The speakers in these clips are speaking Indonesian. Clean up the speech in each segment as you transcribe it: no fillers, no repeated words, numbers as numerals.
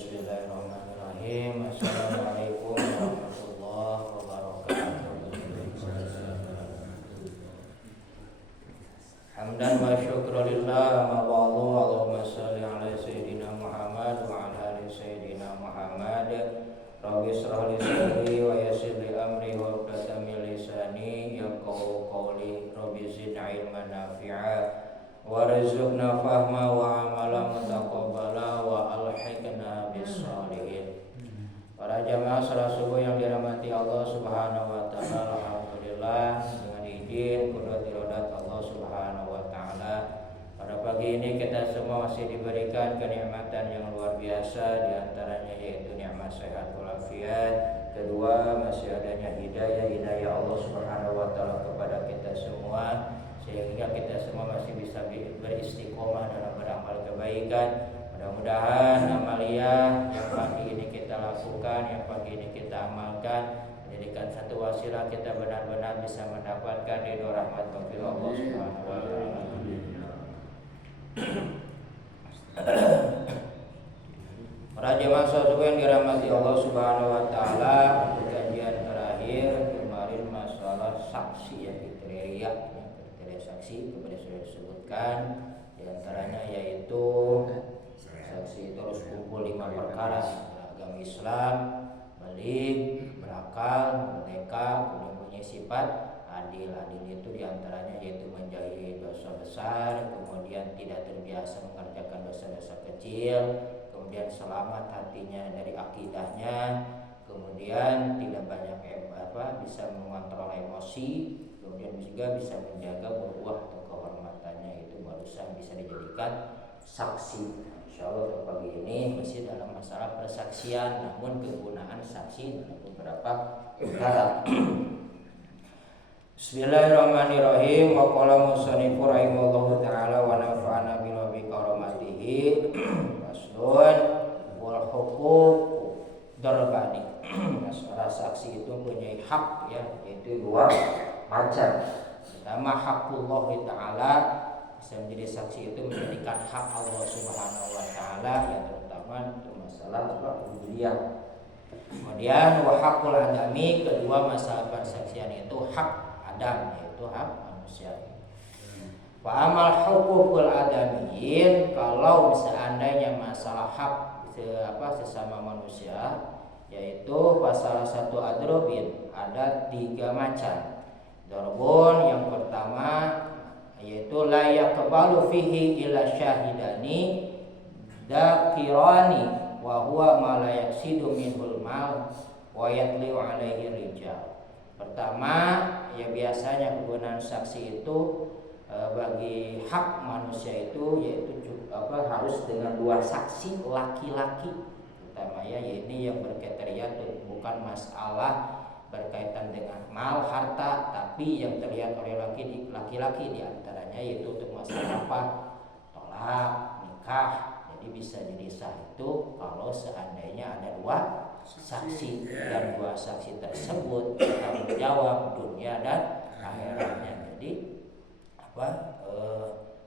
Bismillahirrahmanirrahim. Assalamualaikum warahmatullahi wabarakatuh. Hamdan wa syukran lillah ma ba'du. Allahumma shalli ala sayyidina Muhammad wa ala ali sayyidina Muhammad. Rabbi shrah li sadri wa yassir li amri wa hlul min lisani yafqahu qawli. Rabbi zidni ilman nafi'a warzuqna fahma wa amalan mutaqabbala wa alhiqna bis-sholihin. Para jamaah salat subuh yang dirahmati Allah Subhanahu wa taala, alhamdulillah dengan izin qudrati rodat Allah Subhanahu wa taala, pada pagi ini kita semua masih diberikan kenikmatan yang luar biasa, di antaranya yaitu nikmat sehat walafiat. Kedua, masih adanya hidayah Allah Subhanahu wa taala kepada kita semua, sehingga kita semua masih bisa beristiqomah dalam beramal kebaikan. Mudah-mudahan amaliyah yang pagi ini kita lakukan, yang pagi ini kita amalkan, menjadikan satu wasilah kita benar-benar bisa mendapatkan ridho rahmat taufik Allah Subhanahu wa taala. Para jemaah saudara yang dirahmati Allah Subhanahu wa taala, kajian terakhir kemarin masalah saksi ya, kriteria saksi kepada sudah disebutkan, di antaranya yaitu saksi itu harus kumpul 5 perkara: agama Islam, balik, berakal, merdeka, kemudian punya sifat adil. Adil itu di antaranya yaitu menjauhi dosa besar, kemudian tidak terbiasa mengerjakan dosa-dosa kecil, kemudian selamat hatinya dari akidahnya, kemudian tidak banyak bisa mengontrol emosi, kemudian juga bisa menjaga marwah atau kehormatannya, itu barusan bisa dijadikan saksi. Insyaallah pagi ini masih dalam masalah persaksian, namun kegunaan saksi dalam beberapa perkara. Bismillahirrahmanirrahim. Wa qala musannifu rahimallahu taala wa nafa'ana bi karamatihi. Faslun wal huquq darbani. Masalah saksi itu punya hak ya, yaitu 2 macam. Pertama, hakullah taala, bisa menjadi saksi itu menjadikan hak Allah Subhanahu wa taala, yang terutama untuk masalah ubudiyah. Kemudian wa hakul adami, kedua masalah persaksian itu hak adam, yaitu hak manusia. Wa amal huququl adamiyin, kalau seandainya masalah hak sesama manusia, yaitu pasal 1 adrobin, ada 3 macam. Darbun yang pertama yaitu la yaqbalu fihi ila syahidani dzakirani wa huwa ma la yaksidu minhul mal wa yatli'u alaihi rijal. Pertama, ya biasanya kegunaan saksi itu bagi hak manusia itu yaitu harus dengan 2 saksi laki-laki, terutama ya ini yang berkriteria bukan masalah berkaitan dengan mal, harta, tapi yang terlihat oleh laki-laki di antaranya yaitu untuk masalah apa? Tolak, nikah. Jadi bisa jadi sah itu kalau seandainya ada 2 saksi, dan 2 saksi tersebut bertanggung jawab dunia dan akhiratnya. Jadi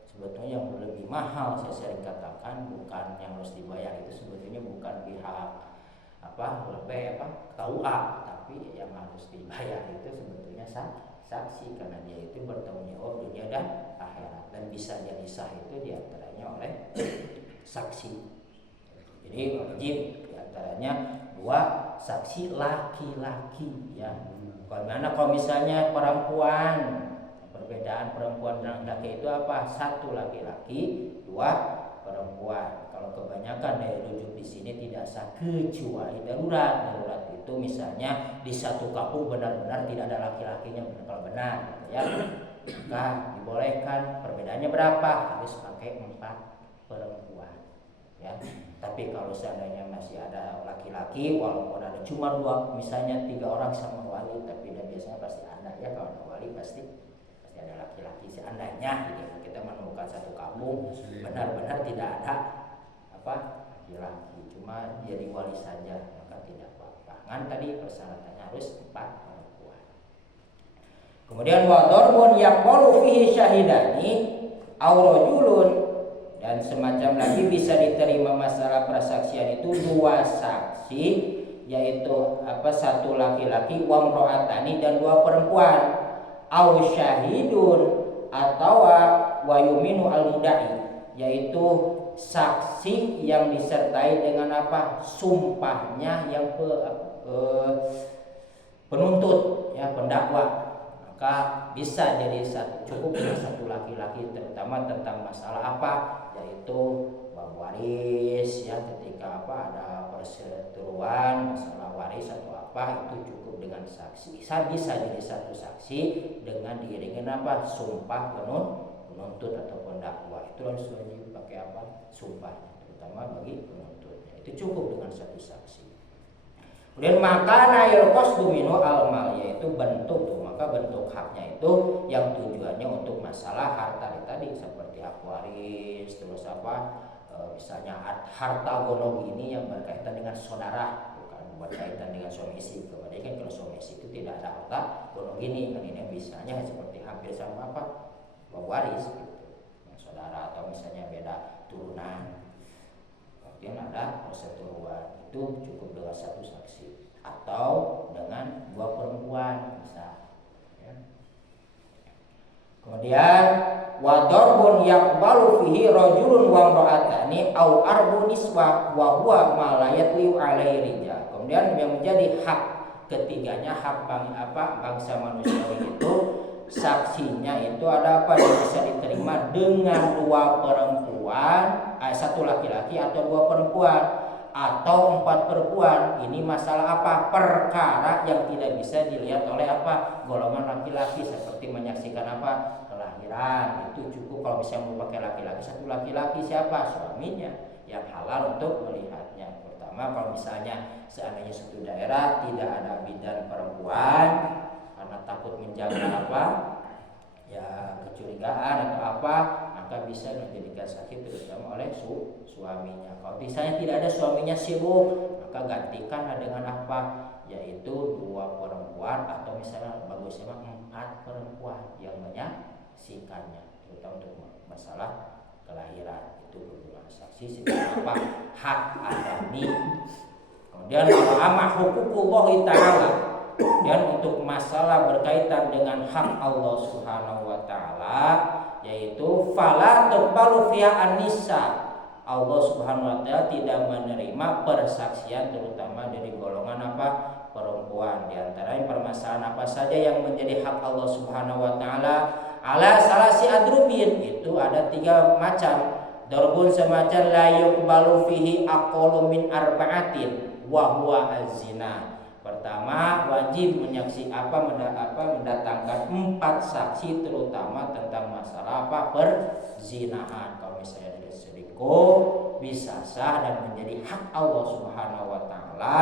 sebetulnya yang lebih mahal, saya sering katakan, bukan yang harus dibayar, itu sebetulnya bukan pihak KUA, tapi yang harus dibayar itu sebetulnya saksi, karena dia itu bertanggung jawab dunia dan akhirat, dan bisa jadi sah itu diantaranya oleh saksi. Jadi wajib diantaranya 2 saksi laki-laki ya. Kalau misalnya perempuan, perbedaan perempuan dan laki itu apa? 1 laki-laki, 2 perempuan. Kalau kebanyakan daya rujuk di sini tidak sah kecuali darurat. Darurat itu misalnya di satu kampung benar-benar tidak ada laki-lakinya, kalau benar gitu ya. Maka dibolehkan. Perbedaannya berapa? Harus pakai 4 perempuan ya. Tapi kalau seandainya masih ada laki-laki, walaupun ada cuma 2, misalnya 3 orang sama wali, tapi biasanya pasti ada ya, kalau ada wali pasti ada laki-laki. Seandainya kita menemukan satu kampung benar-benar tidak ada laki-laki, cuma jadi wali saja, maka tidak apa-apa. Kan tadi persyaratannya harus 4 perempuan. Kemudian wa darbun yaqbalu fihi syahidani aw rajulun, Dan semacam lagi bisa diterima masalah persaksian itu dua saksi, yaitu satu laki-laki wa imra'atani dan dua perempuan, au syahidun atau wa yuminu al-mudai, yaitu saksi yang disertai dengan sumpahnya yang penuntut ya, pendakwa. Maka bisa jadi cukup dengan satu laki-laki, terutama tentang masalah yaitu bab waris ya, ketika ada perseteruan masalah waris atau itu cukup dengan saksi. Bisa jadi satu saksi dengan diiringi sumpah penuntut atau pendakwa. Itu harus wajib pakai sumpahnya, terutama bagi penuntutnya. Itu cukup dengan satu saksi. Kemudian makana yalqasdu minhu al-mal, yaitu bentuk tuh, maka bentuk haknya itu yang tujuannya untuk masalah harta tadi, seperti hak waris, terus misalnya harta gono ini yang berkaitan dengan saudara, bukan berkaitan dengan suami istri. Kemudian kan kalau suami istri itu tidak ada harta gono gini, kan ini misalnya seperti hampir sama waris gitu, yang saudara, atau misalnya beda turunan, kemudian ada perseteruan, itu cukup dengan satu saksi atau dengan dua perempuan bisa ya. Kemudian wa darbun yaqbalu fihi rajulun wa imra'atani au arbu niswa wa huwa ma la yatliu alaihi rijal. Kemudian yang menjadi hak ketiganya, hak bangsa manusiawi itu saksinya itu ada yang bisa diterima dengan dua perempuan, satu laki-laki atau dua perempuan atau empat perempuan. Ini masalah perkara yang tidak bisa dilihat oleh golongan laki-laki, seperti menyaksikan kelahiran. Itu cukup kalau bisa mau pakai laki-laki, satu laki-laki siapa? Suaminya yang halal untuk melihatnya. Pertama, kalau misalnya seandainya satu daerah tidak ada bidan perempuan karena takut menjaga ya kecurigaan atau maka bisa menjadikan saksi terutama oleh suaminya. Kalau misalnya tidak ada, suaminya sibuk, maka gantikan dengan yaitu dua perempuan atau misalnya bagusnya empat perempuan yang menyaksikannya, terutama untuk masalah kelahiran. Itu kebetulan saksi sehingga hak adami. Kemudian amma huququllah ta'ala, dan untuk masalah berkaitan dengan hak Allah Subhanahu wa taala, yaitu fala tuqbalu fiha an-nisa. Allah Subhanahu wa taala tidak menerima persaksian terutama dari golongan perempuan. Di antaranya permasalahan apa saja yang menjadi hak Allah Subhanahu wa taala, ala salasi adrubin, itu ada 3 macam. Darbun semacam la yuqbalu fihi aqallu min arba'atin wa huwa az-zina. Pertama, wajib mendatangkan 4 saksi terutama tentang masalah perzinahan. Kalau misalnya dia selingkuh bisa sah dan menjadi hak Allah Subhanahu wa taala,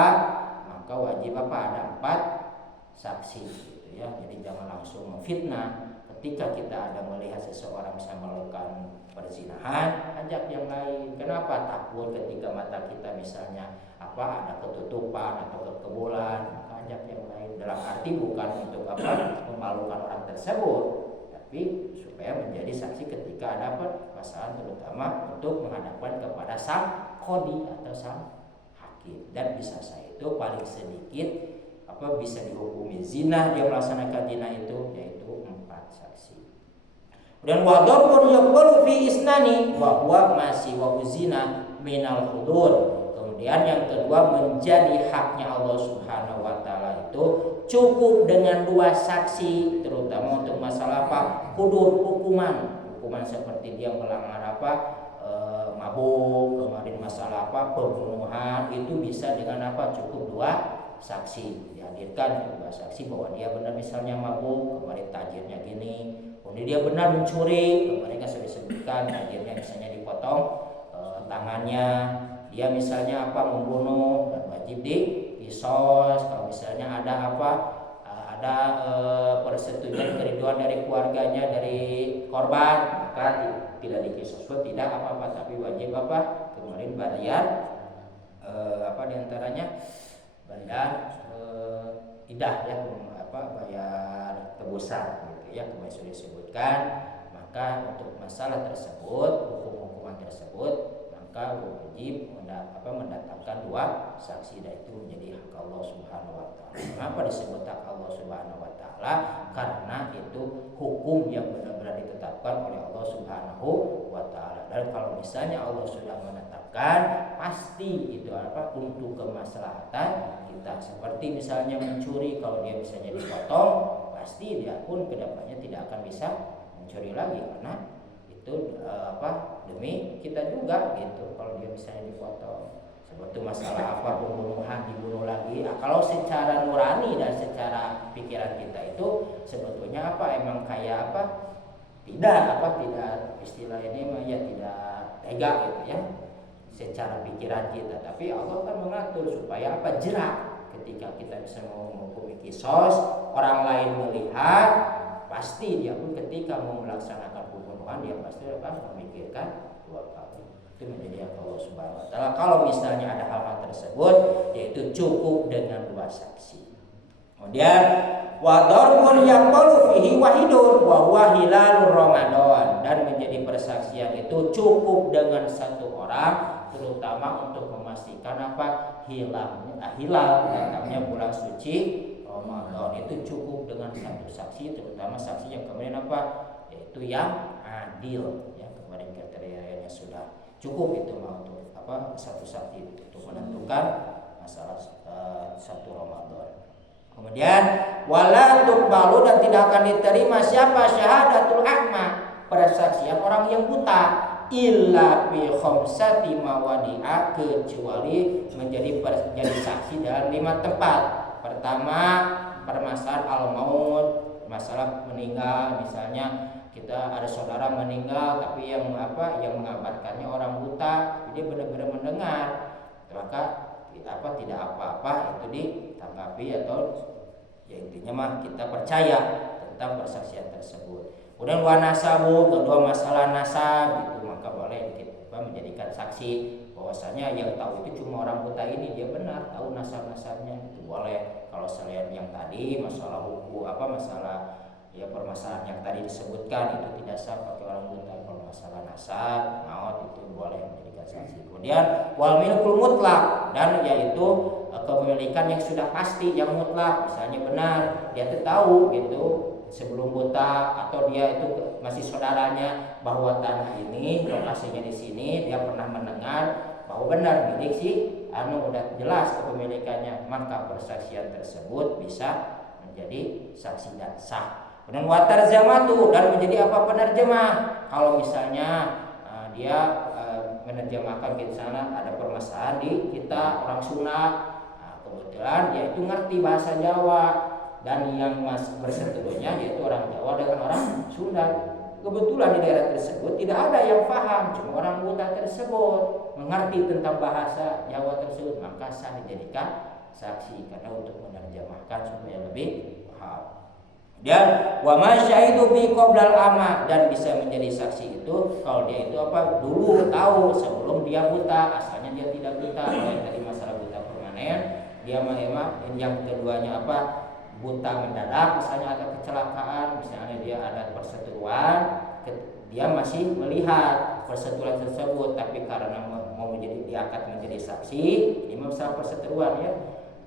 maka wajib ada 4 saksi gitu ya. Jadi jangan langsung memfitnah. Ketika kita ada melihat seseorang bisa melakukan perzinahan, ajak yang lain. Kenapa? Takut ketika mata kita misalnya ada ketutupan atau kekebolan, maka ajak yang lain. Dalam arti bukan untuk memalukan orang tersebut, tapi supaya menjadi saksi ketika ada masalah, terutama untuk menghadapkan kepada sang qadi atau sang hakim. Dan bisa saya itu paling sedikit bisa dihukumi zina, dia melaksanakan zina itu, yaitu 4 saksi. Dan wadarbun yaqbalu fi isnani wa huwa masih wa zina minal hudur. Kemudian yang kedua, menjadi haknya Allah Subhanahu wa taala itu cukup dengan 2 saksi, terutama untuk masalah hudud, hukuman seperti dia melanggar mabuk, kemudian masalah pembunuhan, itu bisa dengan cukup 2 saksi. Dihadirkan 2 saksi bahwa dia benar misalnya mabuk, kemarin tajirnya gini, kemudian dia benar mencuri, kemarin kan sudah disebutkan tajirnya misalnya dipotong tangannya, dia misalnya membunuh, dan wajib disos. Kalau misalnya ada persetujuan keriduan dari keluarganya, dari korban, maka tidak dikisos pun tidak apa-apa, tapi wajib kemarin bayar diantaranya bayar idah ya, bayar tebusan gitu ya, kemarin sudah disebutkan. maka untuk masalah tersebut, hukum-hukuman tersebut, maka wajib mendatangkan 2 saksi, dan itu menjadi hak Allah Subhanahu wa taala. Kenapa disebut hak Allah Subhanahu wa taala? Karena itu hukum yang benar-benar ditetapkan oleh Allah Subhanahu wa taala. Dan kalau misalnya Allah sudah menetapkan, pasti itu untuk kemaslahatan kita. Seperti misalnya mencuri, kalau dia misalnya dipotong, pasti dia pun kedepannya tidak akan bisa mencuri lagi, karena itu demi kita juga gitu. Kalau dia misalnya dipotong, seperti masalah pembunuhan, dibunuh lagi. Nah, kalau secara nurani dan secara pikiran kita itu sebetulnya emang kayak tidak istilah ini mah ya tidak tega gitu ya secara pikiran kita. Tapi Allah kan mengatur supaya jerak ketika kita bisa mau menghukumi kisos, orang lain melihat, pasti dia pun ketika mau melaksanakan pembunuhan dia pasti akan memikirkan 2 kali. Itu menjadi hak Allah Subhanahu wa taala. Kalau misalnya ada hal-hal tersebut, yaitu cukup dengan 2 saksi. Kemudian wa darbun yaqulu fihi wahidun wa huwa hilalur ramadan, dan menjadi persaksian itu cukup dengan 1 orang, terutama untuk memastikan hilal datangnya bulan suci Ramadan. Itu cukup dengan 1 saksi, terutama saksi yang kemudian yaitu yang adil, ya kemarin kriterianya sudah cukup itu untuk 1 saksi untuk menentukan masalah 1 Ramadan. Kemudian wala tuqbalu, dan tidak akan diterima siapa syahadatul a'ma, persaksian orang yang buta, illa bi khamsati mawadi'a, kecuali menjadi saksi dalam 5 tempat. Pertama, permasalahan al-maut, masalah meninggal. Misalnya kita ada saudara meninggal tapi yang mengabarkannya orang buta, jadi benar-benar mendengar, maka tidak apa-apa itu ditanggapi, atau ya intinya mah kita percaya tentang persaksian tersebut. Kemudian wa nasabu, kedua masalah nasab itu, maka boleh kita menjadikan saksi bahwasanya yang tahu itu cuma orang buta ini, dia benar tahu nasab-nasabnya, itu boleh. Kalau selain yang tadi masalah hukum masalah ya permasalahan yang tadi disebutkan itu tidak sah pakai orang buta. Kalau masalah nasab, maut itu boleh menjadikan saksi. Kemudian wal milkul mutlak, dan yaitu kepemilikan yang sudah pasti, yang mutlak. Misalnya benar dia tahu gitu sebelum buta, atau dia itu masih saudaranya bahwa tanah ini lokasinya di sini, dia pernah mendengar bahwa benar milik si udah jelas kepemilikannya, maka persaksian tersebut bisa menjadi saksi dan sah. Dan watar zamatu, dan menjadi penerjemah. Kalau misalnya dia menerjemahkan di sana ada permasalahan di kita orang Sunda, kebetulan dia itu ngerti bahasa Jawa, dan yang berseterunya yaitu orang Jawa dengan orang Sunda. Kebetulan di daerah tersebut tidak ada yang paham, cuma orang buta tersebut mengerti tentang bahasa Jawa tersebut, maka sah dijadikan saksi karena untuk menerjemahkan supaya lebih paham. Dan wa ma syahidu bi qoblal ama, dan bisa menjadi saksi itu kalau dia itu dulu tahu sebelum dia buta, asalnya dia tidak buta. Kalau tadi masalah buta permanen, dia yang keduanya buta mendadak, misalnya ada kecelakaan, misalnya dia ada perseteruan, dia masih melihat perseteruan tersebut, tapi karena mau diangkat menjadi saksi, ini masalah perseteruan ya.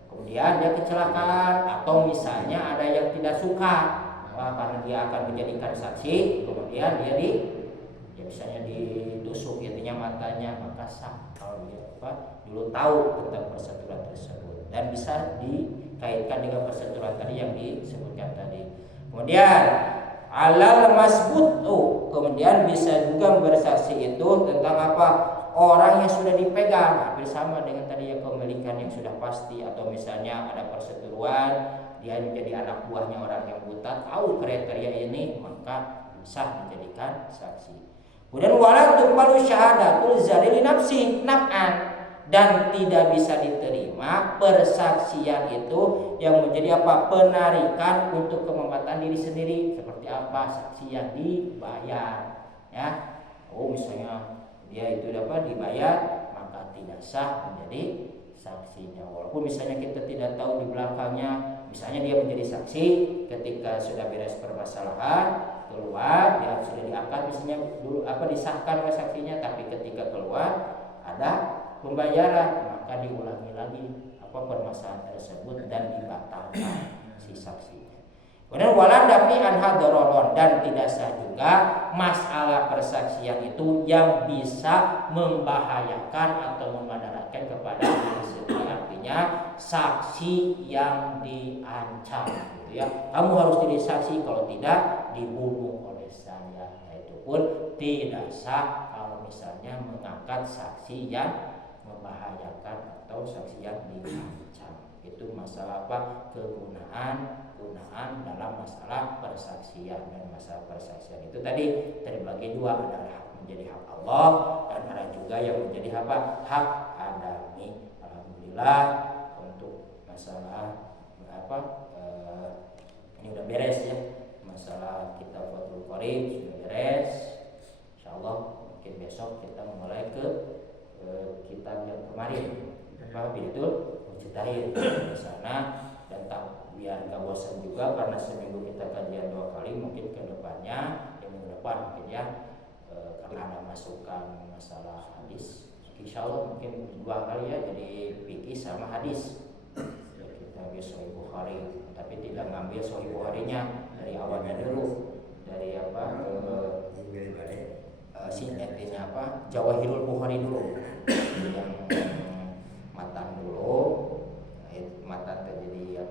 Kemudian dia kecelakaan, atau misalnya ada yang tidak suka karena dia akan menjadikan saksi, kemudian dia misalnya ditusuk intinya matanya, maka sah kalau dia dulu tahu tentang perseteruan tersebut, dan bisa dikaitkan dengan perseteruan tadi yang disebutkan tadi. Kemudian alal masbutu, kemudian bisa juga bersaksi itu tentang orang yang sudah dipegang, hampir sama dengan tadi yang kepemilikan yang sudah pasti, atau misalnya ada perseteruan, dia menjadi anak buahnya orang yang buta, tahu kriteria ini, maka sah dijadikan saksi. Kemudian wala tuqbalu syahadatul zalili nafsi naf'an, dan tidak bisa diterima persaksian itu yang menjadi penarikan untuk kemanfaatan diri sendiri. Seperti saksi yang dibayar ya, misalnya dia itu dapat dibayar, maka tidak sah menjadi saksinya. Walaupun misalnya kita tidak tahu di belakangnya, misalnya dia menjadi saksi ketika sudah beres permasalahan, keluar dia sudah diangkat misalnya dulu disahkan oleh saksinya, tapi ketika keluar ada pembayaran, maka diulangi lagi permasalahan tersebut dan dibatalkan si saksinya. Kemudian wala dafi anha dororon, dan tidak sah juga masalah persaksian itu yang bisa membahayakan atau memadaratkan kepada diri sendiri, artinya saksi yang diancam gitu ya. Kamu harus jadi saksi, kalau tidak dibunuh oleh saya. Nah, itu pun tidak sah kalau misalnya mengangkat saksi yang membahayakan atau saksi yang diancam. Itu masalah kegunaan dalam masalah persaksian. Dan masalah persaksian itu tadi terbagi dua, ada hak menjadi hak Allah dan ada juga yang menjadi hak adami. Alhamdulillah untuk masalah ini udah beres ya, masalah kitab Fathul Qorib sudah beres. Insyaallah mungkin besok kita mulai ke kitab yang kemarin Bidatul Mujtahid di sana, dan biar gak bosan juga karena seminggu kita kajian 2 kali, mungkin ke depannya minggu depan mungkin ya karena ada masukan masalah hadis, insyaallah mungkin 2 kali ya, jadi fikih sama hadis ya, kita ambil Sahih Bukhari tapi tidak ngambil Sahih Bukharinya dari awalnya dulu, dari Jawahirul Bukhari dulu yang matan dulu, matan terjadi yang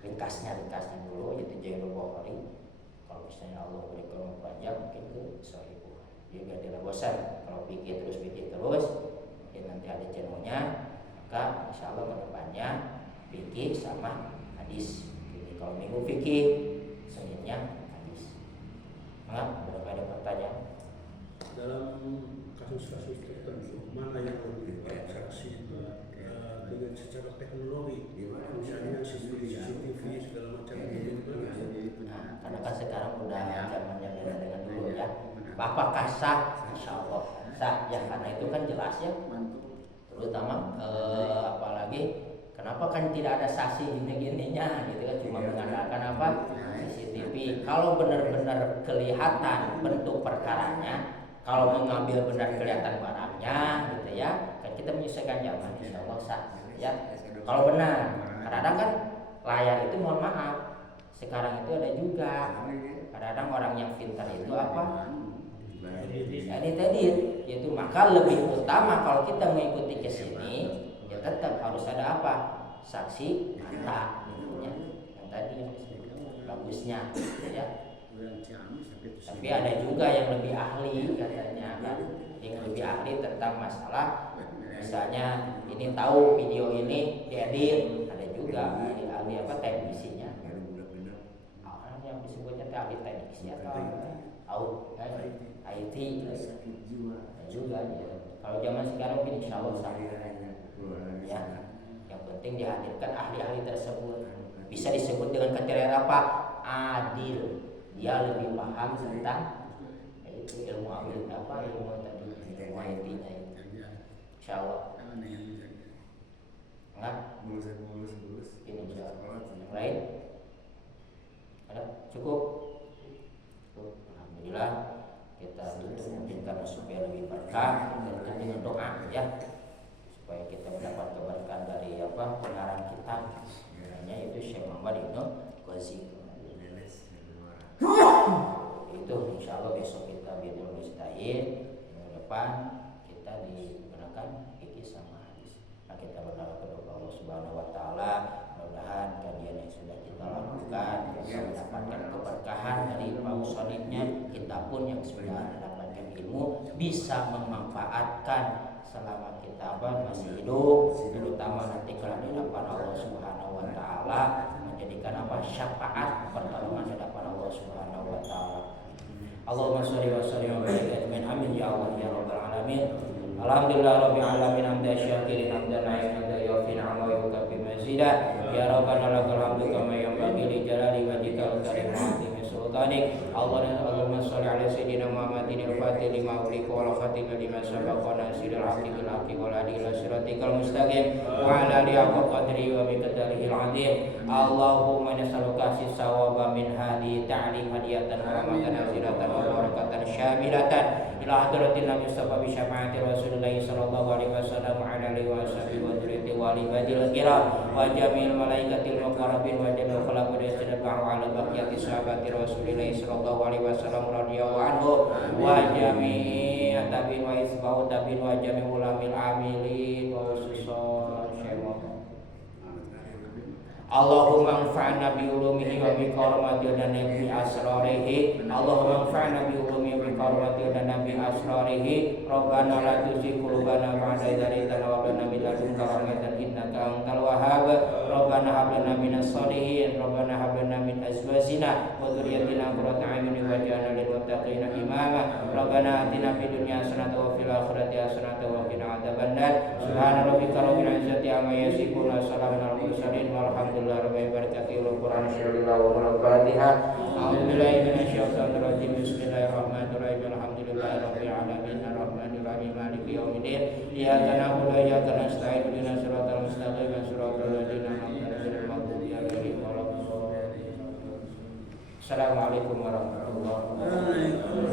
ringkasnya dulu, yaitu Jawahirul Bukhari. Kalau misalnya Allah berikan panjang mungkin ke Sahih Bukhari, jadi biar tidak bosan. Kalau pikir terus mungkin nanti ada channelnya, maka insya Allah kedepannya fikih sama hadis. Jadi kalau minggu fikih, Seninnya hadis. Berapa ada pertanyaan? Dalam kasus-kasus tertentu, mana yang lebih baik saksi dengan secara teknologi, misalnya CCTV segala macam itu? Nah, karena kan sekarang udah zamannya beda dengan dulu ya. Apakah sah? Insya Allah sah ya, karena itu kan jelas ya. Terutama apalagi kenapa kan tidak ada saksi gini-gininya gitu kan, cuma mengandalkan CCTV. Kalau benar-benar kelihatan bentuk perkaranya, kalau mengambil benar kelihatan barangnya gitu ya, kan kita menyesuaikan zaman, insya Allah sah ya. Kalau benar, kadang-kadang kan layar itu, mohon maaf, sekarang itu ada juga kadang-kadang orang yang pintar itu edit, yaitu maka lebih utama kalau kita mengikuti ke sini ya tetap harus ada saksi mata gitu ya, yang tadi bagusnya ya. Tapi ada juga yang lebih ahli katanya kan, yang lebih ahli tentang masalah misalnya ini tahu video ini diedit, ada juga ahli teknisinya. Orang yang disebutnya ahli teknisi atau IT juga ya. Kalau zaman sekarang ini insya Allah sama ya. Yang penting dihadirkan ahli-ahli tersebut, bisa disebut dengan kriteria adil. Dia lebih paham tentang itu ilmu ilmu IT-nya itu. Insyaallah. Enggak? Ini insyaallah. Yang lain? Ada? Cukup? Alhamdulillah. Kita tutup mungkin karena supaya lebih berkah, dan dengan doa ya, supaya kita mendapat keberkahan dari pengarang kitab, namanya itu Syekh Muhammad Ibnu Ghazi. Itu insya Allah besok kita Bidatul Mujtahid, minggu depan kita digunakan fikih sama hadis. Nah, kita berdoa kepada Allah Subhanahu Wa Taala, mudah-mudahan kajian yang sudah kita lakukan bisa mendapatkan keberkahan dari pausonitnya. Kita pun yang sudah mendapatkan ilmu bisa memanfaatkan selama kita masih hidup, terutama nanti kalau di hadapan Allah Subhanahu Wa Taala, menjadikan syafaat pertolongan di hadapan Allah Subhanahu Wa Taala. Allahumma sholli wa sallim wa barik ajmain. Amin ya Allah ya rabbal alamin. Alhamdulillah rabbil alamin, hamdan syakirin hamdan na'iman yafi ni'ama wa yukafi mazida. Ya rabbana lakal hamdu kama yanbaghi li jalali wajhikal karim wa 'azimi sultanik. sultanik. Allahumma shalli ala sayyidina Muhammadin al-fatih lima ughliqa wal khatim lima sabaqa nasiril haqqi bil haqqi wal hadi ila siratikal mustaqim wa ala alihi haqqa qadri wa miqdarihil azim. Allahumma nas'aluka sawaba min hadi ta'lim hadiyatan wa rahmatan aziratan wa barakatan syamilatan ila hadratin nabi Mustafa bi syafaati Rasulullah sallallahu alaihi wasallam wa ala alihi wa sahbihi wa dzurriyyati wa ibadil kiram wa jami'il malaikatil muqarrabin wa jami'il khulafa'ir rasyidin wa ala baqiyati sahabati Rasulillah sallallahu alaihi wasallam radhiyallahu anhu wa jami'i tabi'in wa isba'u tabi'in wa jami'i ulamil amilin wa khususan syekh. Allahumma anfa'na bi ulumihi wa bi karamatihi wa nabi asrarihi. Allahumma anfa'na bi ulumihi wa bi karamatihi wa nabi asrarihi. Rabbana la tuzigh qulubana ba'da idh hadaytana wa hab lana min ladunka rahmatan innaka antal wahhab. Rabbana hab lana minas shalihin. Rabbana hab lana min azwajina wa dhurriyyatina qurrata a'yunin waj'alna lil muttaqina imama. Rabbana atina fid dunya hasanatan wa fil akhirati hasanatan wa qina adzabannar. Subhana rabbika rabbil izzati amma yasifun wa salamun alal mursalin walhamdulillahi rabbil alamin. Qur'an syarillah wa al-Fatihah. A'udzubillahi minasyaitonir rajim. Bismillahirrahmanirrahim. Alhamdulillahi rabbil alamin arrahmanir rahim maliki yaumiddin. Iyyaka na'budu wa iyyaka nasta'in ihdinas siratal mustaqim siratal ladzina an'amta 'alaihim ghairil maghdubi 'alaihim waladdallin. Assalamualaikum warahmatullahi wabarakatuh.